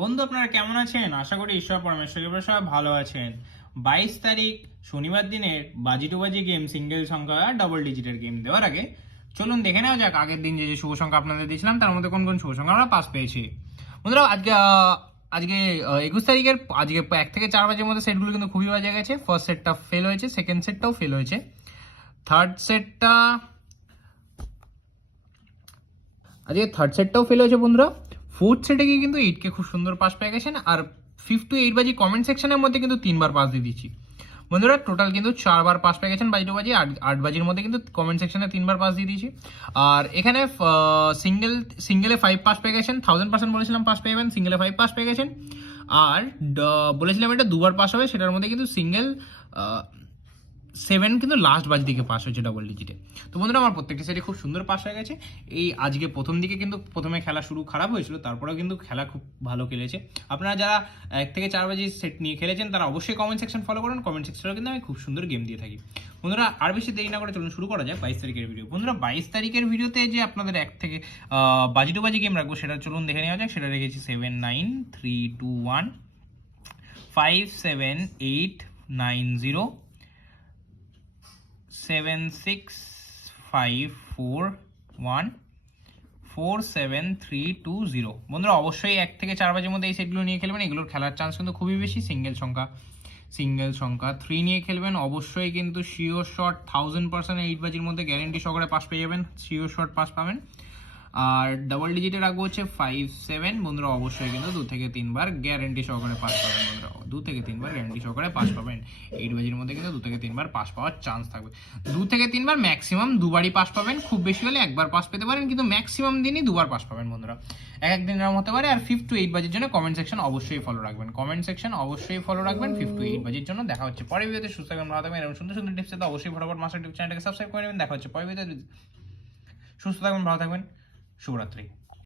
বন্ধু আপনারা কেমন আছেন? আশা করি ঈশ্বর পরমেশ্বরের কৃপায় সবাই ভালো আছেন। 22 তারিখ শনিবার দিনের বাজি টু বাজি গেম, সিঙ্গেল সংখ্যা আর ডাবল ডিজিটের গেম দেওয়ার আগে চলুন দেখে নেওয়া যাক আগের দিন যে শুভ সংখ্যা আপনাদের দিয়েছিলাম তার মধ্যে কোন কোন শুভ সংখ্যা আমরা পাস পেয়েছি। বন্ধুরা আজকে 21 তারিখের আজকে 1 থেকে 4 বাজের মধ্যে সেটগুলো কিন্তু খুবই বাজে গেছে। ফার্স্ট সেটটা ফেল হয়েছে, সেকেন্ড সেটটাও ফেল হয়েছে, থার্ড সেটটাও ফেল হয়েছে বন্ধুরা। ফোর্থ সেটে গিয়ে কিন্তু 8K খুব সুন্দর পাস পেয়ে গেছেন। আর 5 to 8 বাজি কমেন্ট সেকশনের মধ্যে কিন্তু 3 বার পাস দিয়ে দিচ্ছি বন্ধুরা। টোটাল কিন্তু 4 বার পাস পেয়ে গেছেন বাজি টু বাজি। 8 বাজির মধ্যে কিন্তু কমেন্ট সেকশনে 3 বার পাস দিয়ে দিয়েছি। আর এখানে সিঙ্গেলে 5 পাস পেয়ে গেছেন। 1000% বলেছিলাম পাস পেয়ে যাবেন, সিঙ্গেলে 5 পাস পেয়ে গেছেন। আর বলেছিলাম এটা 2 বার পাস হবে, সেটার মধ্যে কিন্তু সিঙ্গেল 7 কিন্তু লাস্ট বাজ দিকে পাস হয়েছে ডাবল ডিজিটে। তো বন্ধুরা আমার প্রত্যেকটা সেটে খুব সুন্দর পাস হয়ে গেছে। এই আজকে প্রথম দিকে কিন্তু প্রথমে খেলা শুরু খারাপ হয়েছিল, তারপরেও কিন্তু খেলা খুব ভালো খেলেছে। আপনারা যারা 1 থেকে 4 বাজি সেট নিয়ে খেলেছেন তারা অবশ্যই কমেন্ট সেকশন ফলো করুন। কমেন্ট সেকশনেও কিন্তু আমি খুব সুন্দর গেম দিয়ে থাকি। বন্ধুরা আর বেশি দেরি না করে চলুন শুরু করা যায় 22 তারিখের ভিডিও। বন্ধুরা 22 তারিখের ভিডিওতে যে আপনাদের 1 থেকে বাজি টু বাজি গেম রাখবো সেটা চলুন দেখে নেওয়া যাক। সেটা রেখেছি 7 9 3 2 1 5 7 8 9 0 7 6 5 4 1 4 7 3 2 0। বন্ধুরা অবশ্যই 1 থেকে 4 বাজের মধ্যে এই সেটগুলো নিয়ে খেলবেন। এগুলোর খেলার চান্স কিন্তু খুবই বেশি। সিঙ্গেল সংখ্যা 3 নিয়ে খেলবেন অবশ্যই, কিন্তু শিওর শট 1000% 8 বাজির মধ্যে গ্যারেন্টি সহকারে পাস পেয়ে যাবেন, শিওর শট পাস পাবেন। আর ডাবল ডিজিটে রাখবো হচ্ছে 5 7। বন্ধুরা অবশ্যই কিন্তু 2 থেকে 3 বার গ্যারেন্টি সহকারে পাস পাবেন। বন্ধুরা 2 থেকে 3 বার গ্যারেন্টি সহকারে পাস পাবেন। 8 বাজির মধ্যে কিন্তু 2 থেকে 3 বার পাস পাওয়ার চান্স থাকবে। 2 থেকে 3 বার ম্যাক্সিমাম 2 বারই পাস পাবেন, খুব বেশি হলে 1 বার পাস পেতে পারেন, কিন্তু ম্যাক্সিমাম দিনই 2 বার পাস পাবেন বন্ধুরা। এক দিন এরকম হতে পারে। আর 5 to 8 বাজির জন্য কমেন্ট সেকশন অবশ্যই ফলো রাখবেন। 5 to 8 বাজির জন্য দেখা হচ্ছে পরের ভিডিওতে। সুস্থ থাকবেন, ভালো থাকবেন, এরকম সুন্দর সুন্দর টিপস পেতে অবশ্যই ফটোফট মাস্টার টিপস চ্যানেলটাকে সাবস্ক্রাইব করে নেবেন। দেখা হচ্ছে পরের ভিডিওতে। সুস্থ থাকবেন, ভালো থাকবেন, শুভরাত্রি।